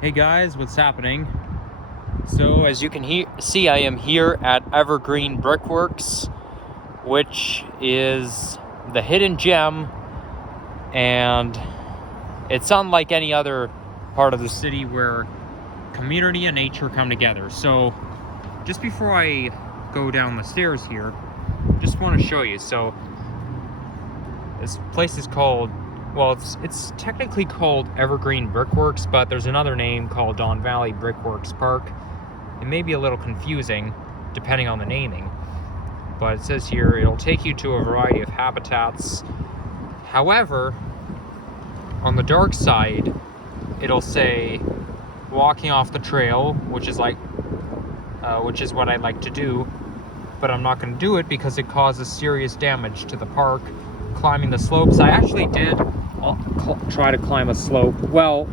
Hey guys, what's happening? So as you can see, I am here at Evergreen Brickworks, which is the hidden gem, and it's unlike any other part of the city where community and nature come together. So just before I go down the stairs here, just want to show you. So this place is called, well, it's technically called Evergreen Brickworks, but there's another name called Don Valley Brickworks Park. It may be a little confusing depending on the naming, but it says here it'll take you to a variety of habitats. However, on the dark side, it'll say walking off the trail, which is what I like to do, but I'm not going to do it because it causes serious damage to the park. Climbing the slopes, I actually did try to climb a slope. Well,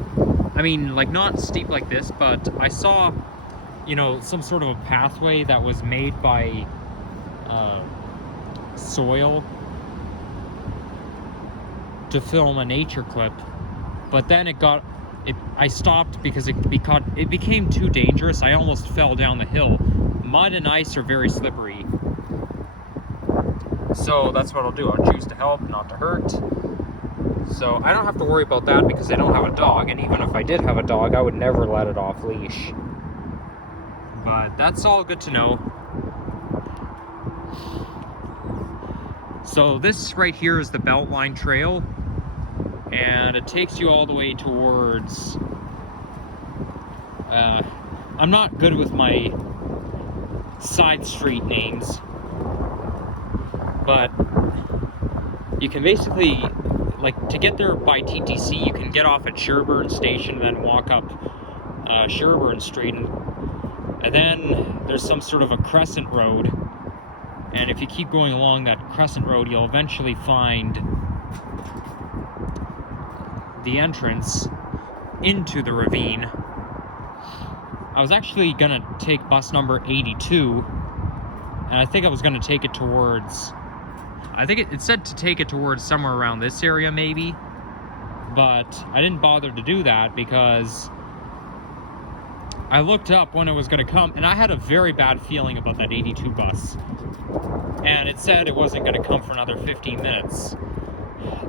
I mean, like not steep like this, but I saw, you know, some sort of a pathway that was made by soil to film a nature clip, but then I stopped because it became too dangerous. I almost fell down the hill. Mud and ice are very slippery, so that's what I'll do. I'll choose to help, not to hurt. So I don't have to worry about that because I don't have a dog, and even if I did have a dog, I would never let it off leash. But that's all good to know. So this right here is the Beltine trail, and it takes you all the way towards, I'm not good with my side street names, but you can basically, like, to get there by TTC, you can get off at Sherburne Station and then walk up Sherburne Street, and then there's some sort of a crescent road, and if you keep going along that crescent road, you'll eventually find the entrance into the ravine. I was actually gonna take bus number 82, and I think I was gonna take it towards, I think it said to take it towards somewhere around this area maybe, but I didn't bother to do that because I looked up when it was going to come, and I had a very bad feeling about that 82 bus, and it said it wasn't going to come for another 15 minutes.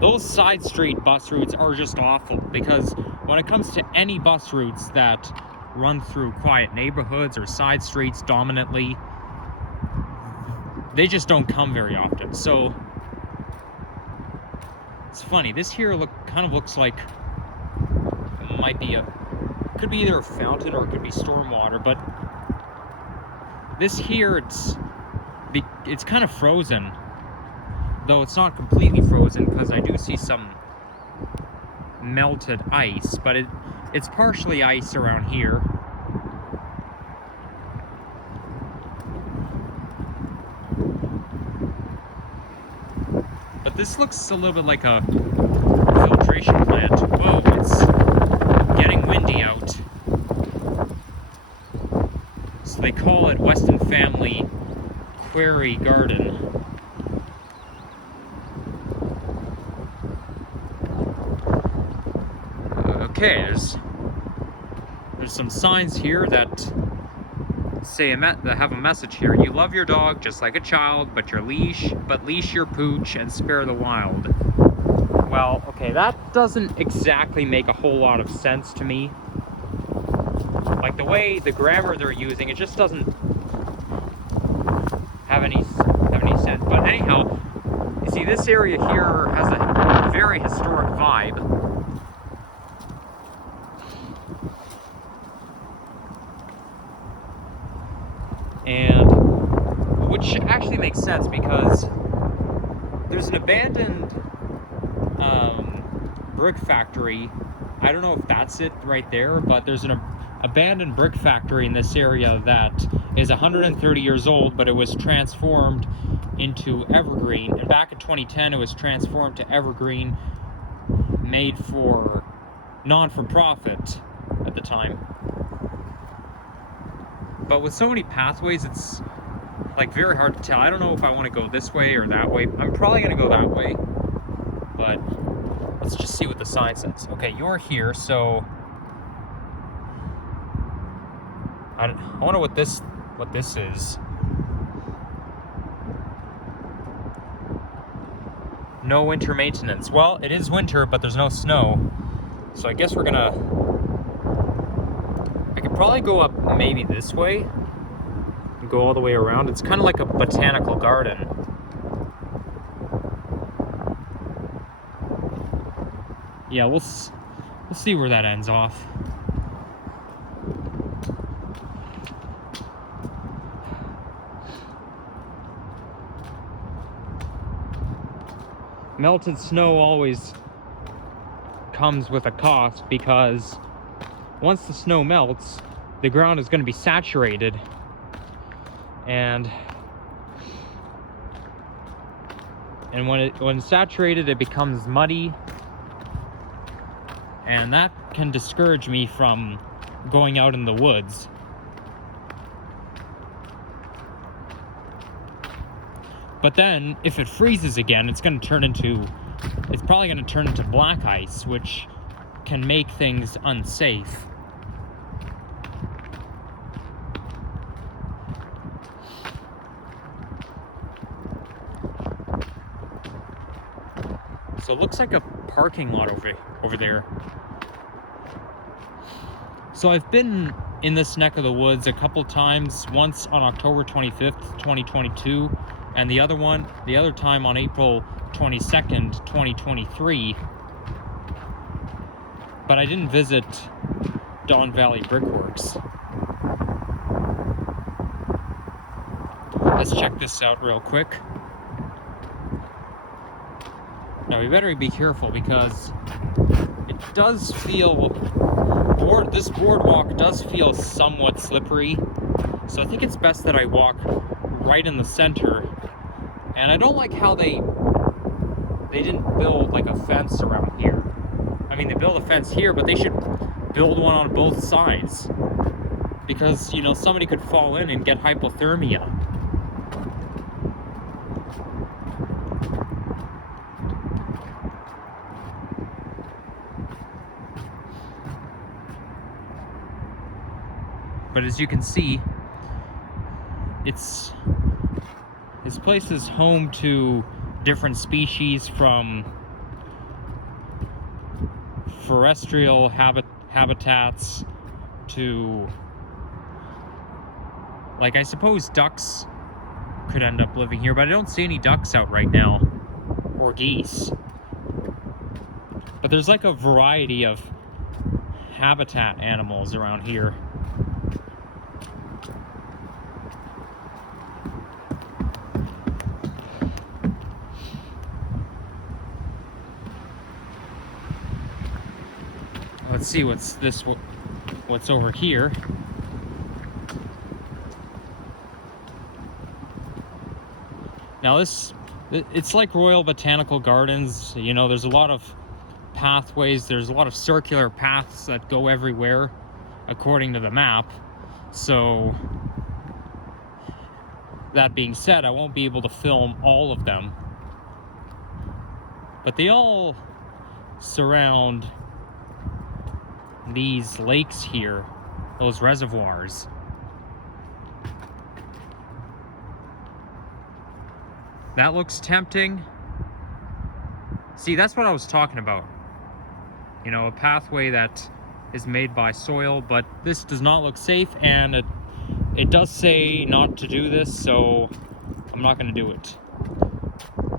Those side street bus routes are just awful, because when it comes to any bus routes that run through quiet neighborhoods or side streets dominantly, they just don't come very often. So it's funny, this here kind of looks like it might be could be either a fountain or it could be storm water, but this here, it's kind of frozen, though it's not completely frozen because I do see some melted ice, but it's partially ice around here. But this looks a little bit like a filtration plant. Whoa, it's getting windy out. So they call it Weston Family Quarry Garden. Okay, there's some signs here that say that have a message here. You love your dog just like a child, but leash your pooch and spare the wild. Well, okay, that doesn't exactly make a whole lot of sense to me. Like, the way the grammar they're using, it just doesn't have any sense. But anyhow, you see, this area here has a very historic vibe. And which actually makes sense because there's an abandoned brick factory. I don't know if that's it right there, but there's an abandoned brick factory in this area that is 130 years old, but it was transformed into Evergreen. And back in 2010, it was transformed to Evergreen, made for non-for-profit at the time. But with so many pathways, it's like very hard to tell. I don't know if I want to go this way or that way. I'm probably going to go that way, but let's just see what the sign says. Okay, you're here, so I wonder what this is. No winter maintenance. Well, it is winter, but there's no snow. So I guess we're gonna... I could probably go up maybe this way and go all the way around. It's kind of like a botanical garden. Yeah, we'll see where that ends off. Melted snow always comes with a cost, because once the snow melts, the ground is going to be saturated, and when it's saturated, it becomes muddy, and that can discourage me from going out in the woods. But then, if it freezes again, it's probably going to turn into black ice, which can make things unsafe. So it looks like a parking lot over there. So I've been in this neck of the woods a couple times, once on October 25th, 2022, and the other time on April 22nd, 2023. But I didn't visit Don Valley Brickworks. Let's check this out real quick. Now we better be careful, because it does feel, this boardwalk does feel somewhat slippery. So I think it's best that I walk right in the center. And I don't like how they didn't build like a fence around here. I mean, they built a fence here, but they should build one on both sides, because, you know, somebody could fall in and get hypothermia. But as you can see, this place is home to different species, from terrestrial habitats to, like, I suppose ducks could end up living here, but I don't see any ducks out right now, or geese. But there's like a variety of habitat animals around here. Let's see what's over here. Now it's like Royal Botanical Gardens. You know, there's a lot of pathways, there's a lot of circular paths that go everywhere according to the map. So that being said, I won't be able to film all of them, but they all surround these lakes here, those reservoirs. That looks tempting. See, that's what I was talking about. You know, a pathway that is made by soil, but this does not look safe, and it does say not to do this, so I'm not going to do it.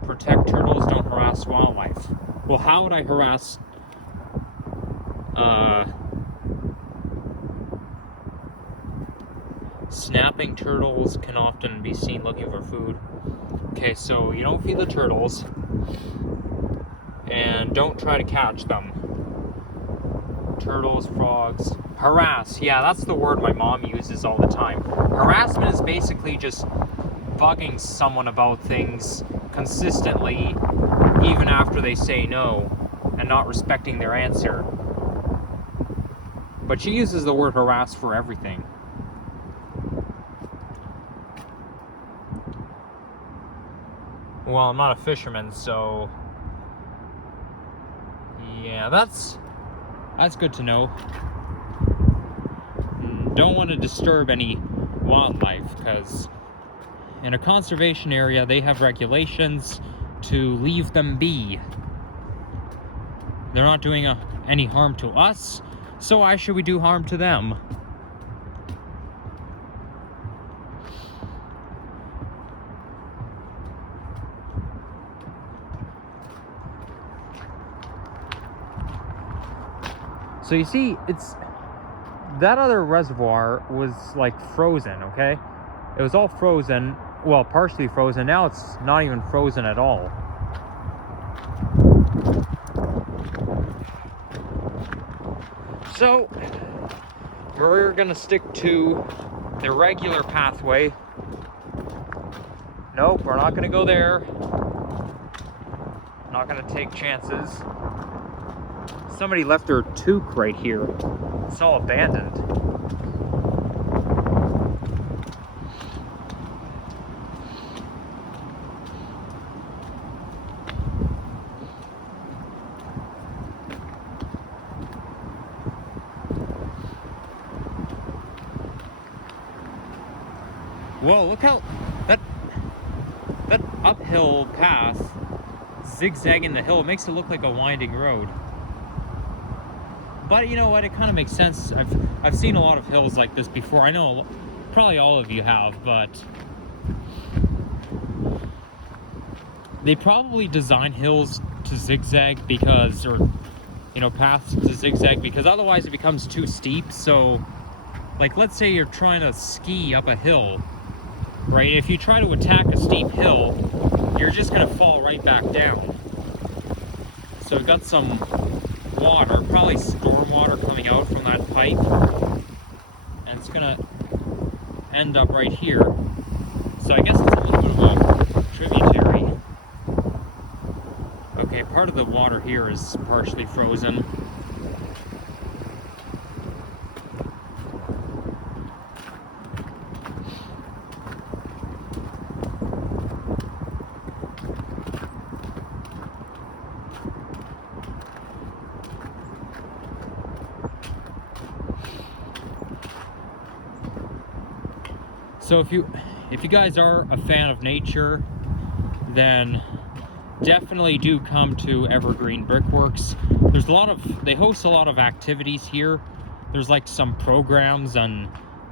Protect turtles, don't harass wildlife. Well, how would I harass snapping turtles can often be seen looking for food. Okay, so you don't feed the turtles, and don't try to catch them. Turtles, frogs, harass. Yeah, that's the word my mom uses all the time. Harassment is basically just bugging someone about things consistently, even after they say no, and not respecting their answer. But she uses the word harass for everything. Well, I'm not a fisherman, so yeah, that's good to know. don't want to disturb any wildlife, because in a conservation area they have regulations to leave them be. They're not doing any harm to us, so why should we do harm to them? So you see, it's that other reservoir was like frozen, okay? It was all frozen, well, partially frozen. Now it's not even frozen at all. So we're gonna stick to the regular pathway. Nope, we're not gonna go there. Not gonna take chances. Somebody left their toque right here. It's all abandoned. Whoa, look how that uphill path zigzagging the hill, it makes it look like a winding road. But you know what, it kind of makes sense. I've seen a lot of hills like this before. I know probably all of you have, but they probably design hills to zigzag because, or you know, paths to zigzag because otherwise it becomes too steep. So like, let's say you're trying to ski up a hill, right? If you try to attack a steep hill, you're just gonna fall right back down. So we've got some water, probably storm water coming out from that pipe, and it's gonna end up right here. So I guess it's a little bit of a tributary. Okay, part of the water here is partially frozen. So if you guys are a fan of nature, then definitely do come to Evergreen Brickworks. There's they host a lot of activities here. There's like some programs and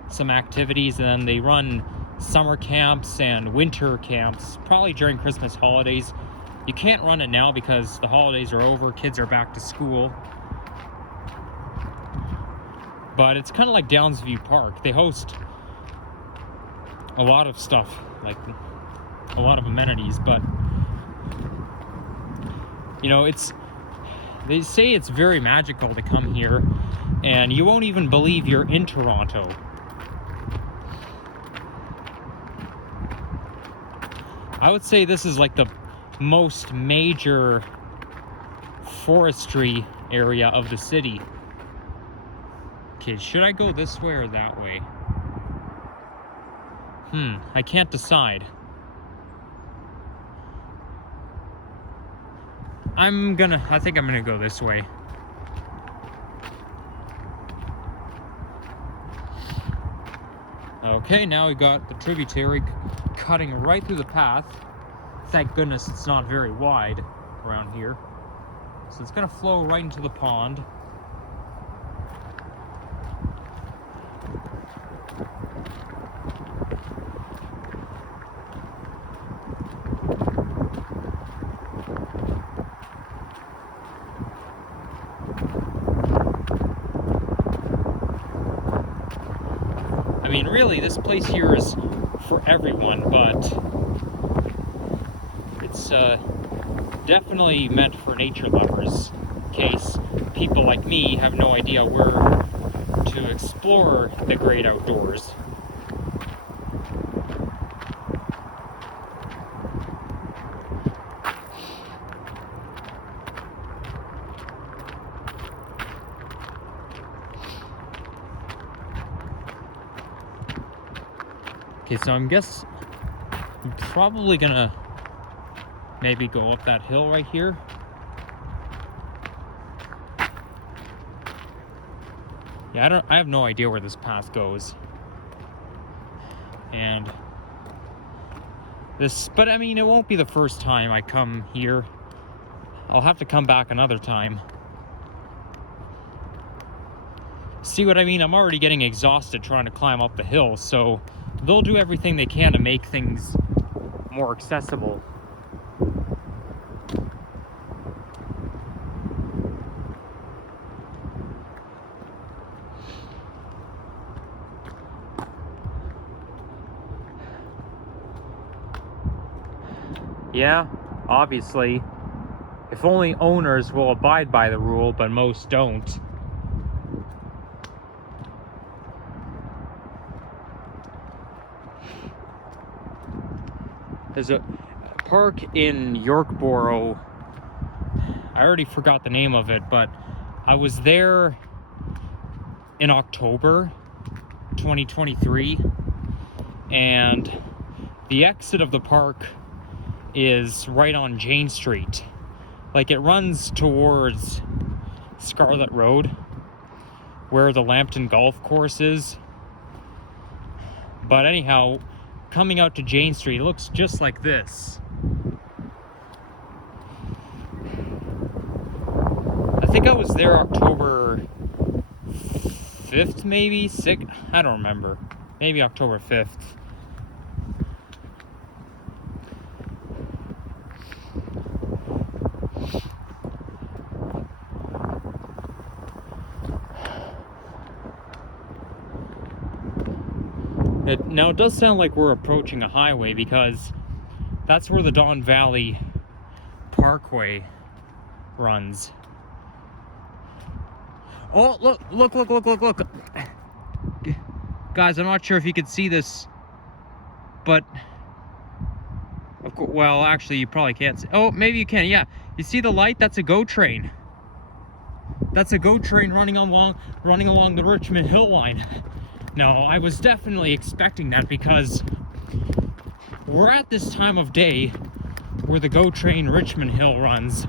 some activities, and then they run summer camps and winter camps, probably during Christmas holidays. You can't run it now because the holidays are over, kids are back to school. But it's kind of like Downsview Park. They host a lot of stuff, like a lot of amenities, but you know, they say it's very magical to come here, and you won't even believe you're in Toronto. I would say this is like the most major forestry area of the city. Okay, should I go this way or that way? I can't decide. I think I'm gonna go this way. Okay, now we got the tributary cutting right through the path. Thank goodness it's not very wide around here. So it's gonna flow right into the pond. I mean, really, this place here is for everyone, but it's definitely meant for nature lovers, in case people like me have no idea where to explore the great outdoors. Okay, so I'm probably gonna maybe go up that hill right here. Yeah, I have no idea where this path goes. And but I mean, it won't be the first time I come here. I'll have to come back another time. See what I mean? I'm already getting exhausted trying to climb up the hill, so they'll do everything they can to make things more accessible. Yeah, obviously, if only owners will abide by the rule, but most don't. There's a park in Yorkboro. I already forgot the name of it, but I was there in October 2023, and the exit of the park is right on Jane Street. Like, it runs towards Scarlet Road, where the Lambton Golf Course is. But anyhow, coming out to Jane Street, it looks just like this. I think I was there October 5th, maybe? 6th? I don't remember. Maybe October 5th. Now, it does sound like we're approaching a highway because that's where the Don Valley Parkway runs. Oh, look. Guys, I'm not sure if you can see this, but of course, well, actually, you probably can't see. Oh, maybe you can. Yeah, you see the light? That's a GO train. That's a GO train running along the Richmond Hill line. No, I was definitely expecting that because we're at this time of day where the GO train Richmond Hill runs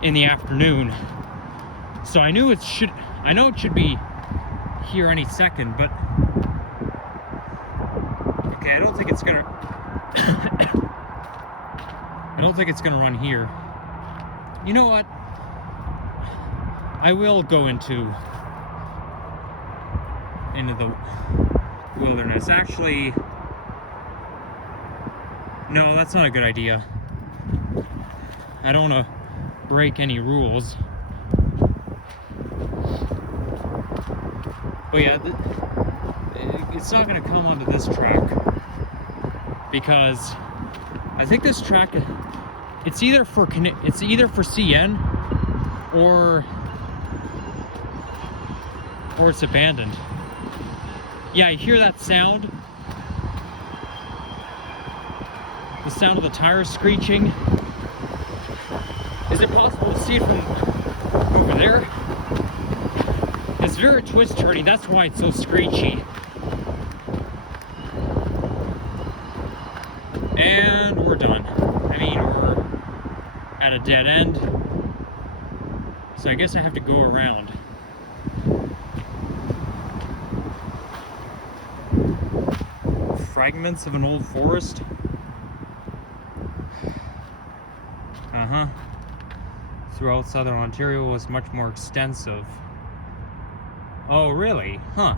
in the afternoon. So I know it should be here any second, but okay, I don't think it's gonna run here. You know what? I will go into the wilderness. Actually, no, that's not a good idea. I don't want to break any rules. But yeah, it's not going to come onto this track because I think this track, it's either for CN or it's abandoned. Yeah, you hear that sound? The sound of the tires screeching. Is it possible to see it from over there? It's very twist turning, that's why it's so screechy. And we're done. I mean, we're at a dead end. So I guess I have to go around. Fragments of an old forest. Throughout southern Ontario was much more extensive. Oh, really? Huh.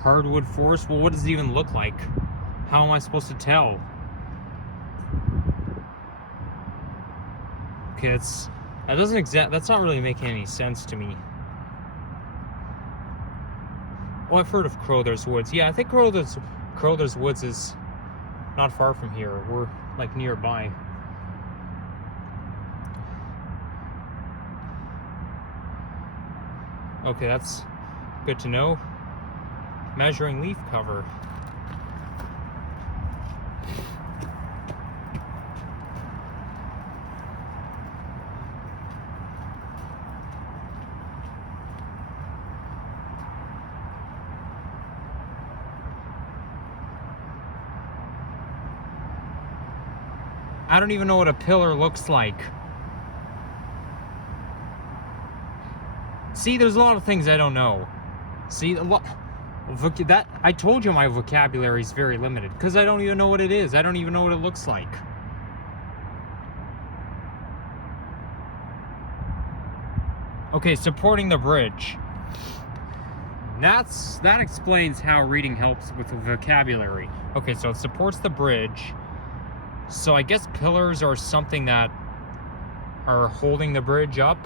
Hardwood forest? Well, what does it even look like? How am I supposed to tell? Okay, that's not really making any sense to me. Oh, I've heard of Crowther's Woods. Yeah, I think Crowther's Woods is not far from here. We're like nearby. Okay, that's good to know. Measuring leaf cover. I don't even know what a pillar looks like. See, there's a lot of things I don't know. See, that I told you my vocabulary is very limited because I don't even know what it is. I don't even know what it looks like. Okay, supporting the bridge. That explains how reading helps with the vocabulary. Okay, so it supports the bridge. So I guess pillars are something that are holding the bridge up.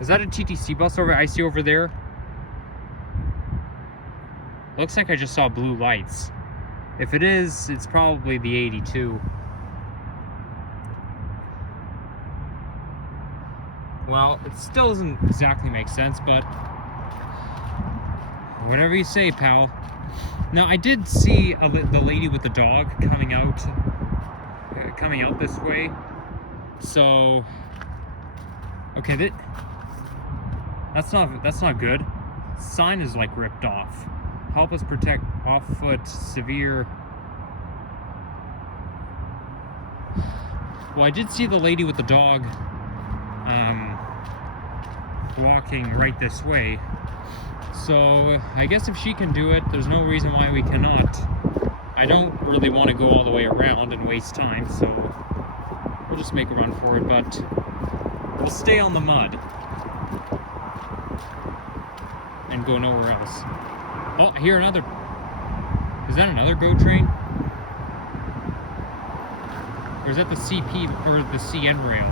Is that a TTC bus I see over there? Looks like I just saw blue lights. If it is, it's probably the 82. Well, it still doesn't exactly make sense, but whatever you say, pal. Now, I did see the lady with the dog coming out this way. So, okay, that's not good. Sign is like ripped off. Help us protect off-foot severe. Well, I did see the lady with the dog walking right this way. So I guess if she can do it, there's no reason why we cannot. I don't really want to go all the way around and waste time, so we'll just make a run for it, but we'll stay on the mud and go nowhere else. Oh, I hear another. Is that another GO train? Or is that the CP or the CN rail?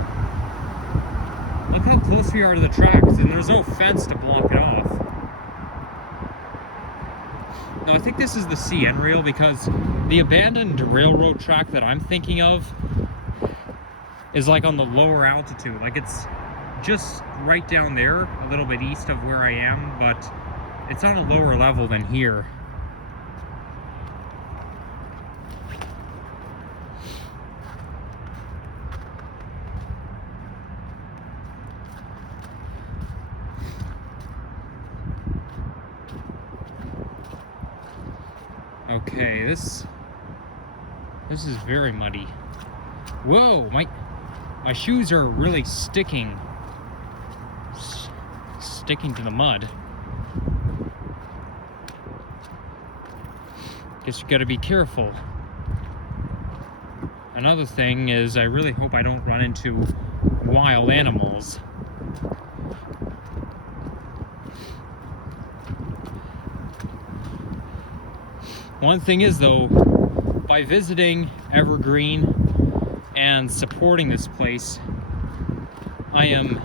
Look how close we are to the tracks, and there's no fence to block it off. No, I think this is the CN rail because the abandoned railroad track that I'm thinking of is like on the lower altitude. Like it's just right down there, a little bit east of where I am, but it's on a lower level than here. Okay, this is very muddy. Whoa, my shoes are really sticking to the mud. Guess you gotta be careful. Another thing is I really hope I don't run into wild animals. One thing is though, by visiting Evergreen and supporting this place, I am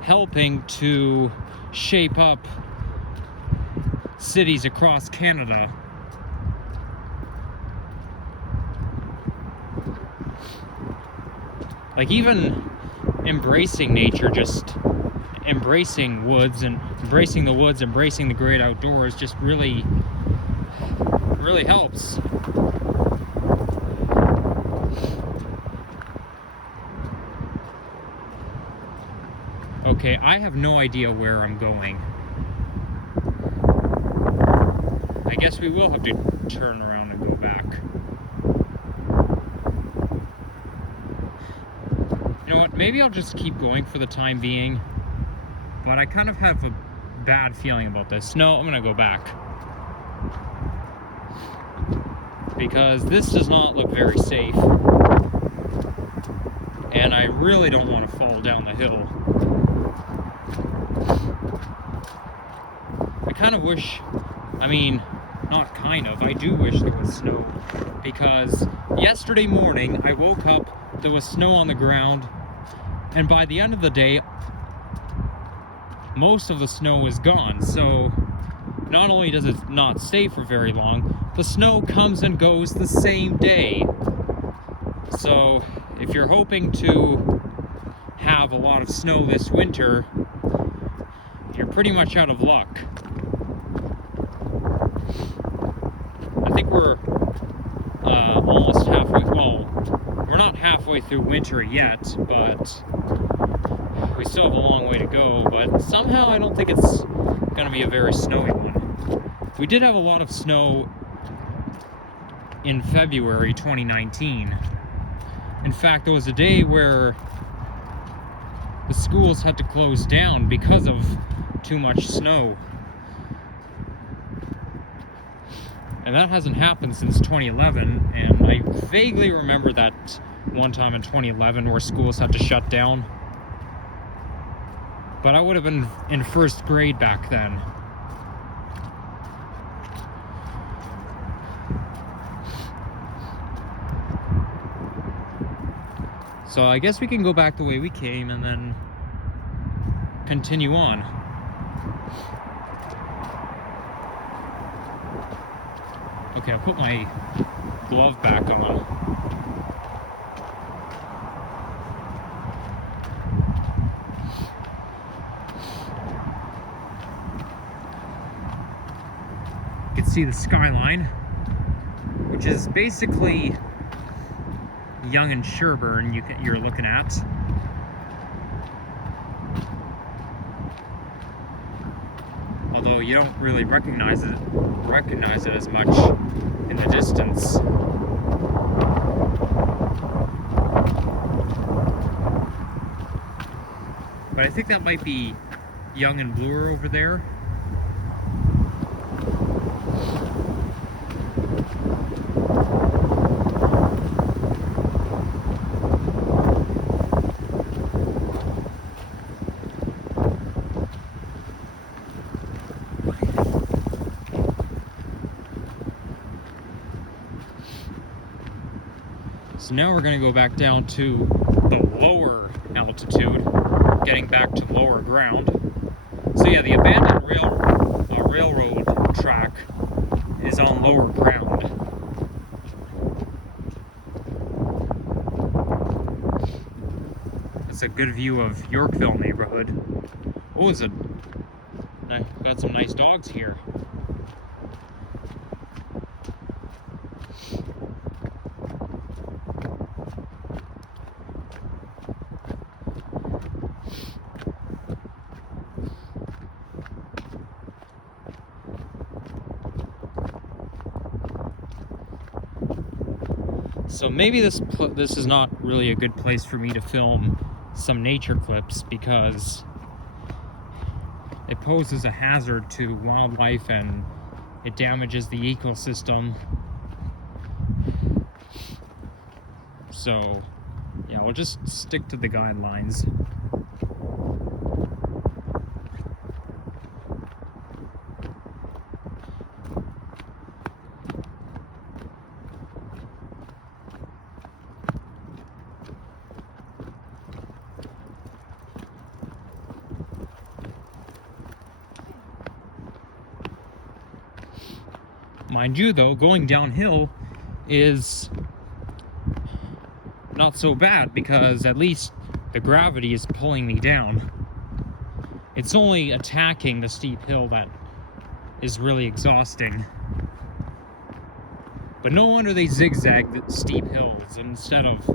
helping to shape up cities across Canada. Like even embracing nature, just embracing woods and embracing the woods, embracing the great outdoors just really helps. Okay, I have no idea where I'm going. I guess we will have to turn around and go back. You know what, maybe I'll just keep going for the time being, but I kind of have a bad feeling about this. No, I'm gonna go back. Because this does not look very safe. And I really don't want to fall down the hill. I kind of wish, I mean, not kind of, I do wish there was snow. Because yesterday morning I woke up, there was snow on the ground, and by the end of the day, most of the snow is gone. So not only does it not stay for very long, the snow comes and goes the same day. So if you're hoping to have a lot of snow this winter, you're pretty much out of luck. I think we're almost halfway, well, we're not halfway through winter yet, but we still have a long way to go, but somehow I don't think it's going to be a very snowy one. We did have a lot of snow in February 2019, In fact, there was a day where the schools had to close down because of too much snow. And that hasn't happened since 2011, and I vaguely remember that one time in 2011 where schools had to shut down. But I would have been in first grade back then. So I guess we can go back the way we came and then continue on. Okay, I'll put my glove back on. You can see the skyline, which is basically Young and Sherburne you're looking at. Although you don't really recognize it as much in the distance. But I think that might be Young and Bloor over there. So now we're going to go back down to the lower altitude, getting back to lower ground. So yeah, the abandoned railroad track is on lower ground. It's a good view of Yorkville neighborhood. Oh, got some nice dogs here. So maybe this is not really a good place for me to film some nature clips because it poses a hazard to wildlife and it damages the ecosystem. So yeah, we'll just stick to the guidelines. Mind you, though, going downhill is not so bad because at least the gravity is pulling me down. It's only attacking the steep hill that is really exhausting. But no wonder they zigzag the steep hills instead of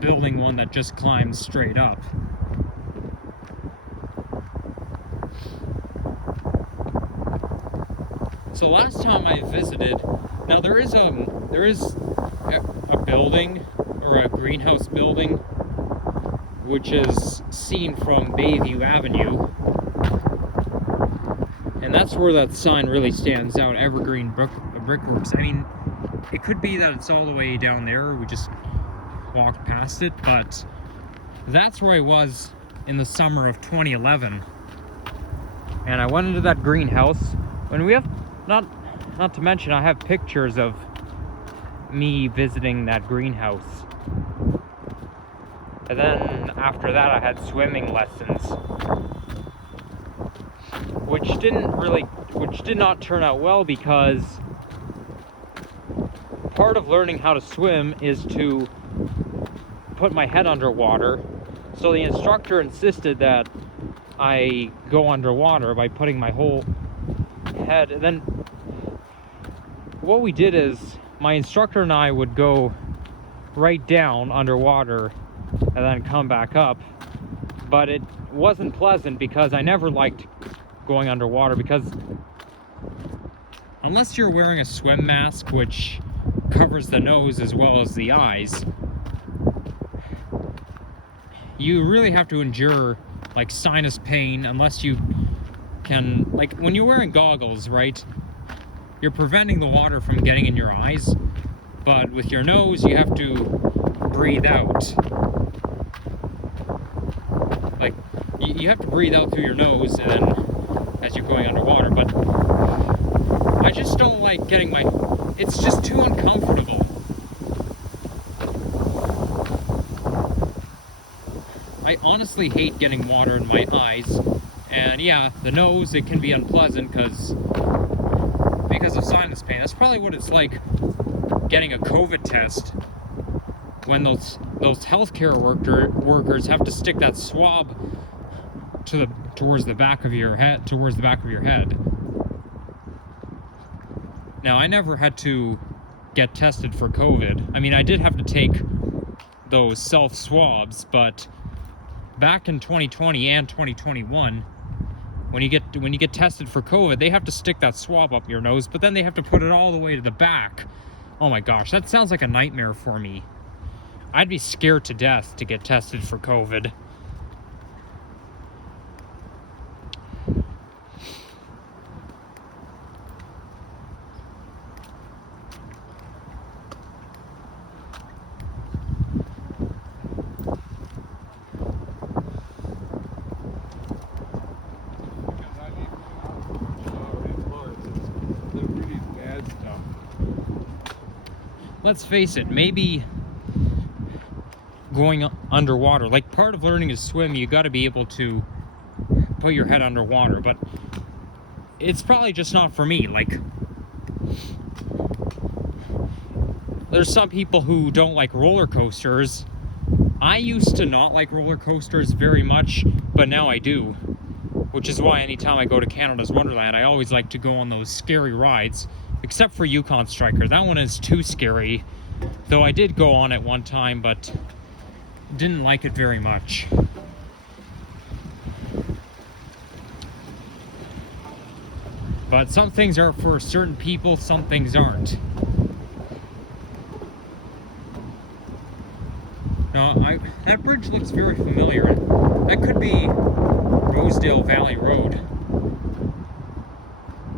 building one that just climbs straight up. So last time I visited, now there is a building, or a greenhouse building, which is seen from Bayview Avenue, and that's where that sign really stands out, Evergreen Brickworks. I mean, it could be that it's all the way down there, we just walked past it, but that's where I was in the summer of 2011. And I went into that greenhouse, and we have not to mention, I have pictures of me visiting that greenhouse. And then after that, I had swimming lessons, which did not turn out well because part of learning how to swim is to put my head underwater. So the instructor insisted that I go underwater by putting my whole head, and then what we did is my instructor and I would go right down underwater and then come back up, but it wasn't pleasant because I never liked going underwater, because unless you're wearing a swim mask which covers the nose as well as the eyes, you really have to endure like sinus pain unless you can, like when you're wearing goggles, right? You're preventing the water from getting in your eyes, but with your nose you have to breathe out. Like you have to breathe out through your nose and then as you're going underwater, but I just don't like getting my, it's just too uncomfortable. I honestly hate getting water in my eyes, and yeah, the nose, it can be unpleasant because of sinus pain. That's probably what it's like getting a COVID test when those healthcare workers have to stick that swab towards the back of your head. Now, I never had to get tested for COVID. I mean, I did have to take those self swabs, but back in 2020 and 2021, when you get tested for COVID, they have to stick that swab up your nose, but then they have to put it all the way to the back. Oh my gosh, that sounds like a nightmare for me. I'd be scared to death to get tested for COVID. Let's face it, maybe going underwater, like part of learning to swim, you got to be able to put your head underwater, but it's probably just not for me. Like, there's some people who don't like roller coasters. I used to not like roller coasters very much, but now I do, which is why anytime I go to Canada's Wonderland, I always like to go on those scary rides, except for Yukon Striker. That one is too scary, though I did go on it one time, but didn't like it very much. But some things are for certain people, some things aren't. Now, that bridge looks very familiar. That could be Rosedale Valley Road.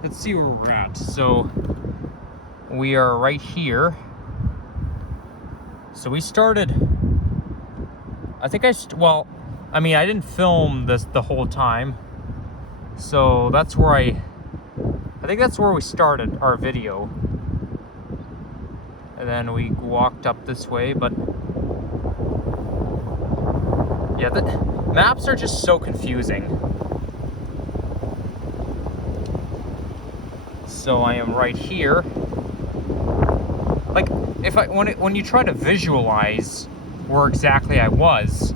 Let's see where we're at. So, we are right here. So we started, I think I didn't film this the whole time. So that's where I think that's where we started our video. And then we walked up this way, but yeah, the maps are just so confusing. So I am right here. Like, when you try to visualize where exactly I was,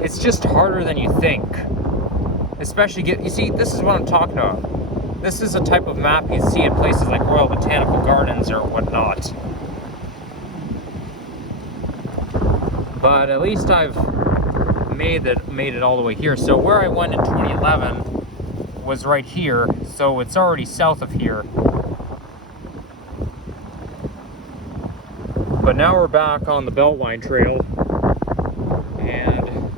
it's just harder than you think. Especially you see, this is what I'm talking about. This is a type of map you see in places like Royal Botanical Gardens or whatnot. But at least I've made it all the way here. So where I went in 2011 was right here, so it's already south of here. But now we're back on the Beltline trail, and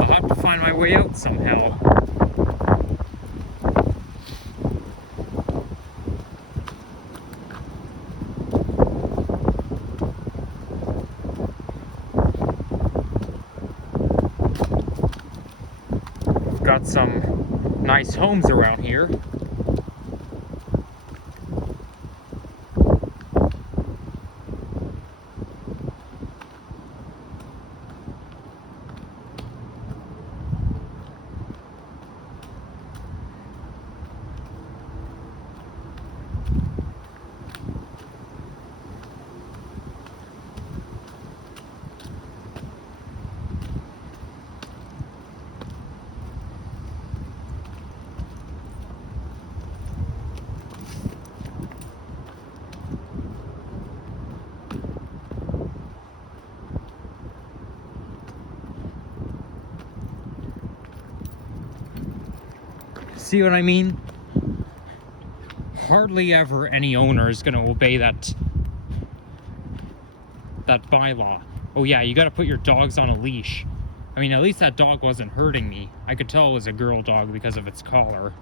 I'll have to find my way out somehow. We've got some nice homes around here. See what I mean? Hardly ever any owner is going to obey that bylaw. Oh yeah, you gotta put your dogs on a leash. I mean, at least that dog wasn't hurting me. I could tell it was a girl dog because of its collar.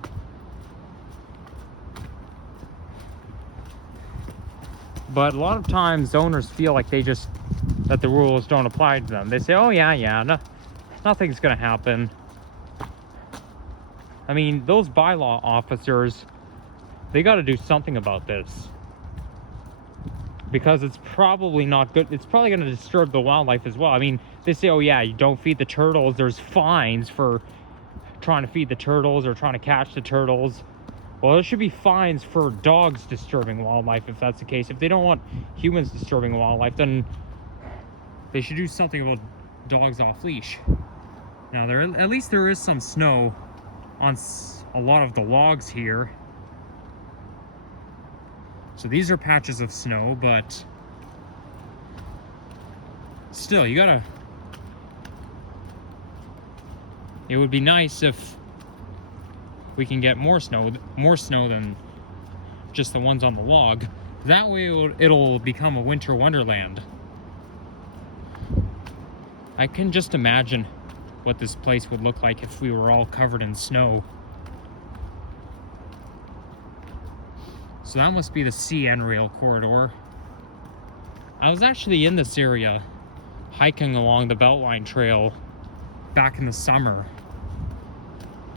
But a lot of times owners feel like that the rules don't apply to them. They say, oh yeah, no, nothing's gonna happen. I mean, those bylaw officers, they gotta do something about this. Because it's probably not good. It's probably gonna disturb the wildlife as well. I mean, they say, oh yeah, you don't feed the turtles. There's fines for trying to feed the turtles or trying to catch the turtles. Well, there should be fines for dogs disturbing wildlife if that's the case. If they don't want humans disturbing wildlife, then they should do something about dogs off leash. Now, at least there is some snow on a lot of the logs here. So these are patches of snow, but still, it would be nice if we can get more snow than just the ones on the log. That way it'll become a winter wonderland. I can just imagine what this place would look like if we were all covered in snow. So that must be the CN rail corridor. I was actually in this area hiking along the Beltline trail back in the summer.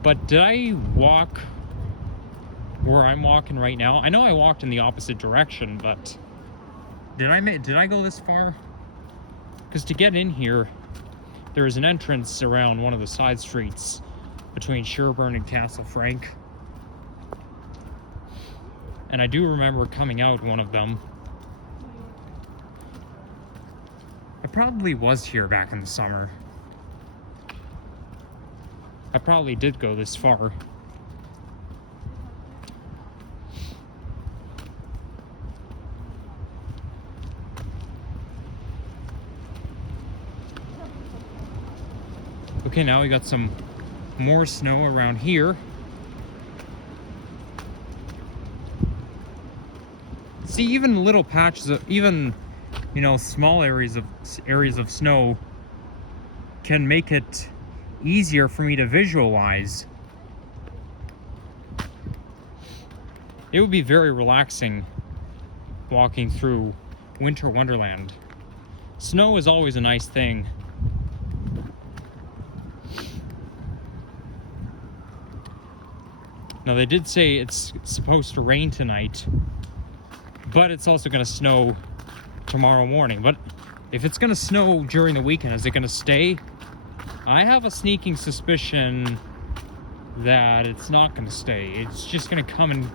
But did I walk where I'm walking right now? I know I walked in the opposite direction, but did I go this far? Because to get in here, there is an entrance around one of the side streets between Sherburne and Castle Frank. And I do remember coming out one of them. I probably was here back in the summer. I probably did go this far. Okay, now we got some more snow around here. See, even little patches of, small areas of snow can make it easier for me to visualize. It would be very relaxing walking through Winter Wonderland. Snow is always a nice thing. Now, they did say it's supposed to rain tonight, but it's also going to snow tomorrow morning. But if it's going to snow during the weekend, is it going to stay? I have a sneaking suspicion that it's not going to stay. It's just going to come and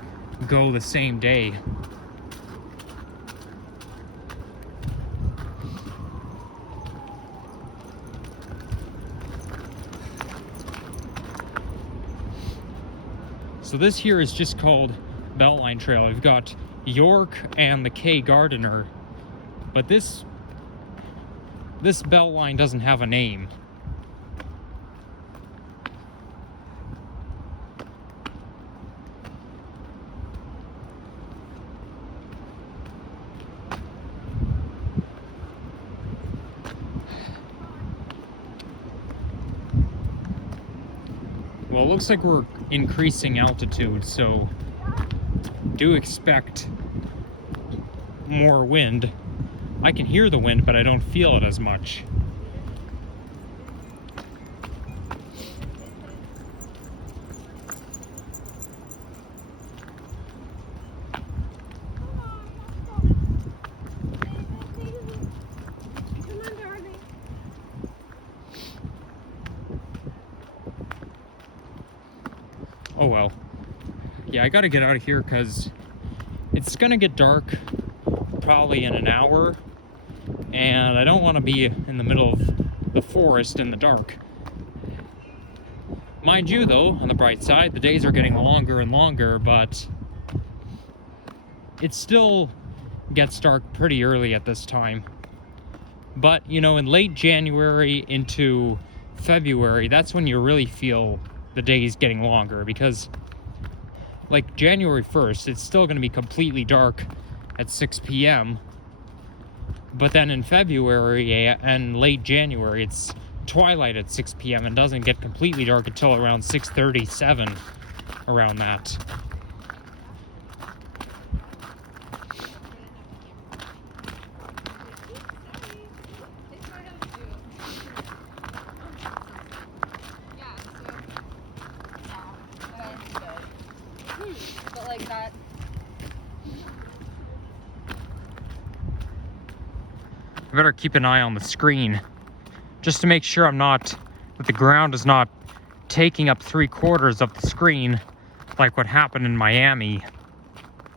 go the same day. So this here is just called Beltline Trail. We've got York and the K Gardener, but this Beltline doesn't have a name. Well, it looks like we're increasing altitude, so do expect more wind. I can hear the wind, but I don't feel it as much. Oh well. Yeah, I gotta get out of here because it's gonna get dark probably in an hour, and I don't want to be in the middle of the forest in the dark. Mind you, though, on the bright side, the days are getting longer and longer, but it still gets dark pretty early at this time. But, in late January into February, that's when you really feel the days getting longer, because like January 1st, it's still going to be completely dark at 6 p.m. But then in February and late January, it's twilight at 6 p.m. and doesn't get completely dark until around 6:37, around that. But like that. I better keep an eye on the screen just to make sure that the ground is not taking up 3/4 of the screen like what happened in Miami.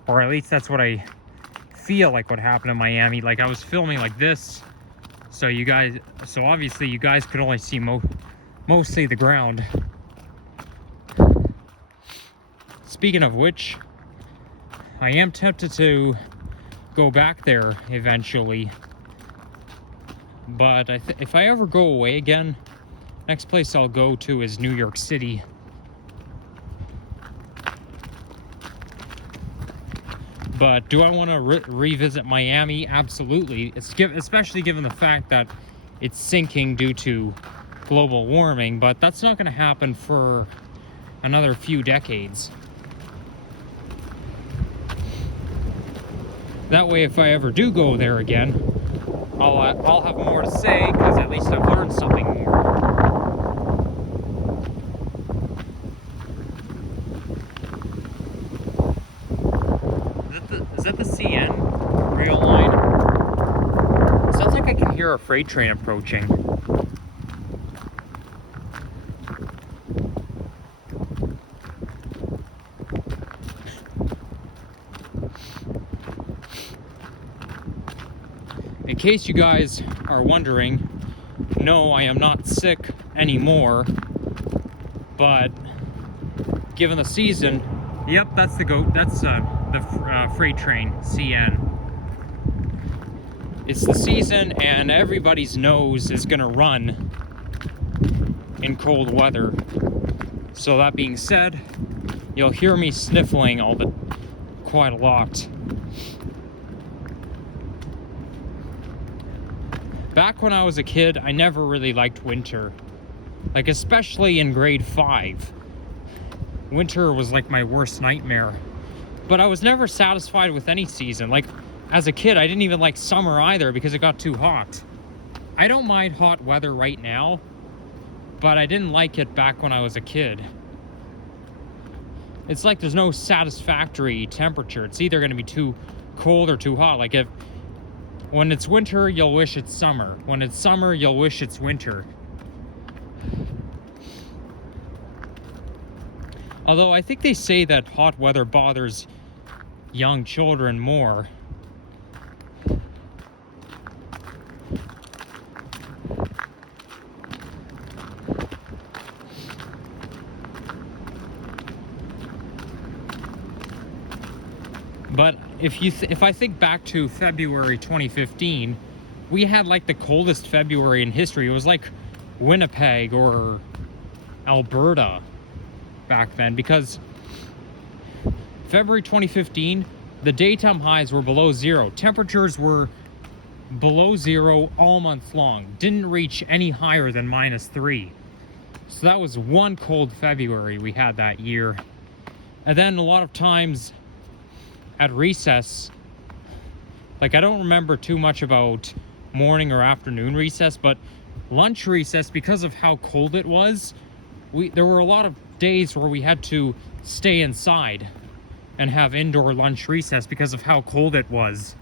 Or at least that's what I feel like what happened in Miami. Like I was filming like this, so obviously you guys could only see mostly the ground. Speaking of which, I am tempted to go back there eventually. But if I ever go away again, next place I'll go to is New York City. But do I want to revisit Miami? Absolutely. Especially given the fact that it's sinking due to global warming. But that's not going to happen for another few decades. That way, if I ever do go there again, I'll have more to say, because at least I've learned something more. Is that the CN rail line? Sounds like I can hear a freight train approaching. In case you guys are wondering, no, I am not sick anymore, but given the season, yep, that's the goat. That's the freight train, CN. It's the season, and everybody's nose is gonna run in cold weather. So that being said, you'll hear me sniffling quite a lot. Back when I was a kid, I never really liked winter. Like, especially in grade 5. Winter was like my worst nightmare. But I was never satisfied with any season. Like, as a kid, I didn't even like summer either because it got too hot. I don't mind hot weather right now, but I didn't like it back when I was a kid. It's like there's no satisfactory temperature. It's either going to be too cold or too hot. Like, when it's winter, you'll wish it's summer. When it's summer, you'll wish it's winter. Although I think they say that hot weather bothers young children more. But if I think back to February 2015, we had like the coldest February in history. It was like Winnipeg or Alberta back then, because February 2015, the daytime highs were below zero. Temperatures were below zero all month long. Didn't reach any higher than -3. So that was one cold February we had that year. And then a lot of times at recess, like I don't remember too much about morning or afternoon recess, but lunch recess, because of how cold it was, there were a lot of days where we had to stay inside and have indoor lunch recess because of how cold it was.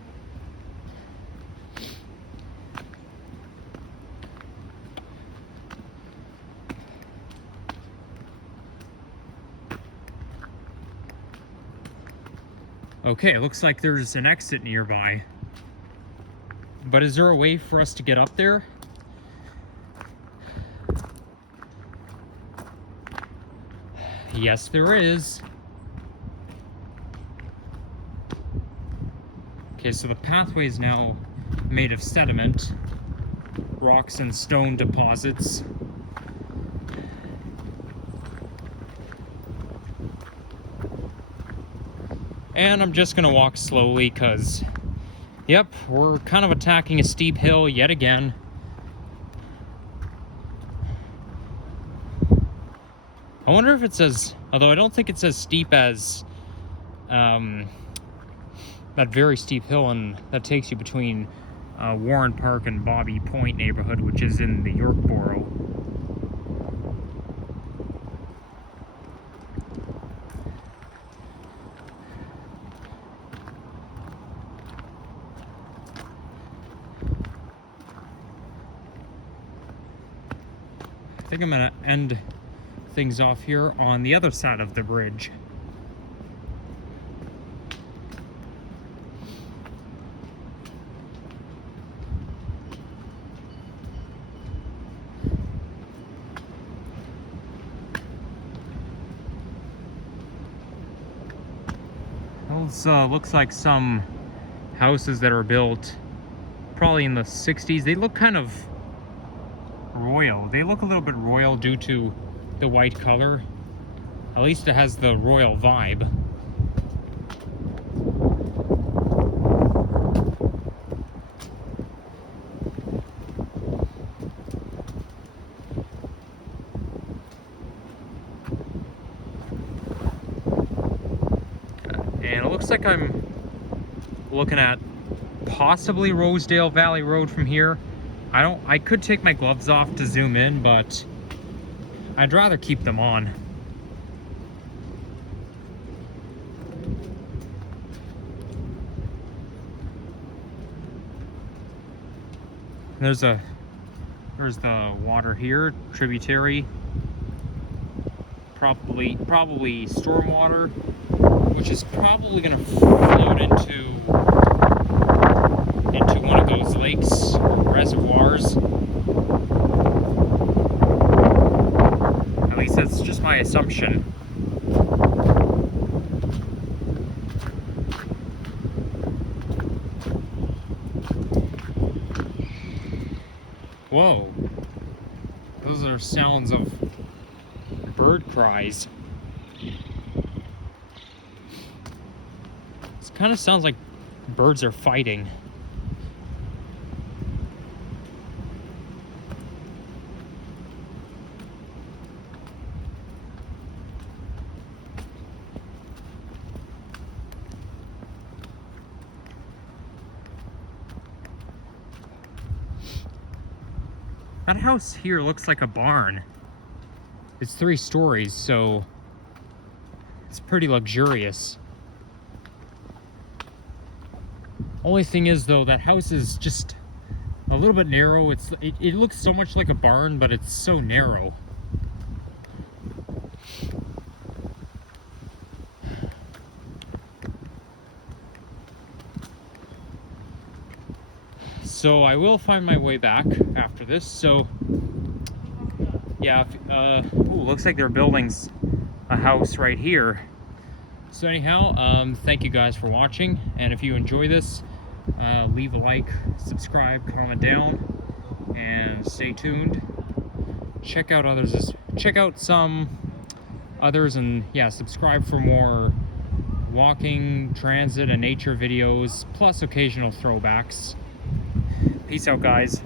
Okay, it looks like there's an exit nearby. But is there a way for us to get up there? Yes, there is. Okay, so the pathway is now made of sediment, rocks and stone deposits. And I'm just gonna walk slowly because, Yep, we're kind of attacking a steep hill yet again. I wonder if it's as, although I don't think it's as steep as that very steep hill and that takes you between Warren Park and Bobby Point neighborhood, which is in the York Borough. I think I'm gonna end things off here on the other side of the bridge. Those looks like some houses that are built probably in the 60s. They look kind of royal. They look a little bit royal due to the white color. At least it has the royal vibe. And it looks like I'm looking at possibly Rosedale Valley Road from here. I could take my gloves off to zoom in, but I'd rather keep them on. There's the water here, tributary. Probably stormwater, which is probably gonna float into one of those lakes, reservoirs. At least that's just my assumption. Whoa. Those are sounds of bird cries. This kind of sounds like birds are fighting. That house here looks like a barn. It's 3 stories, so it's pretty luxurious. Only thing is, though, that house is just a little bit narrow. It looks so much like a barn, but it's so narrow. So I will find my way back after this. So yeah, looks like they're building a house right here. So anyhow, thank you guys for watching, and if you enjoy this, leave a like, subscribe, comment down, and stay tuned. Check out some others, and yeah, subscribe for more walking, transit, and nature videos, plus occasional throwbacks. Peace out, guys.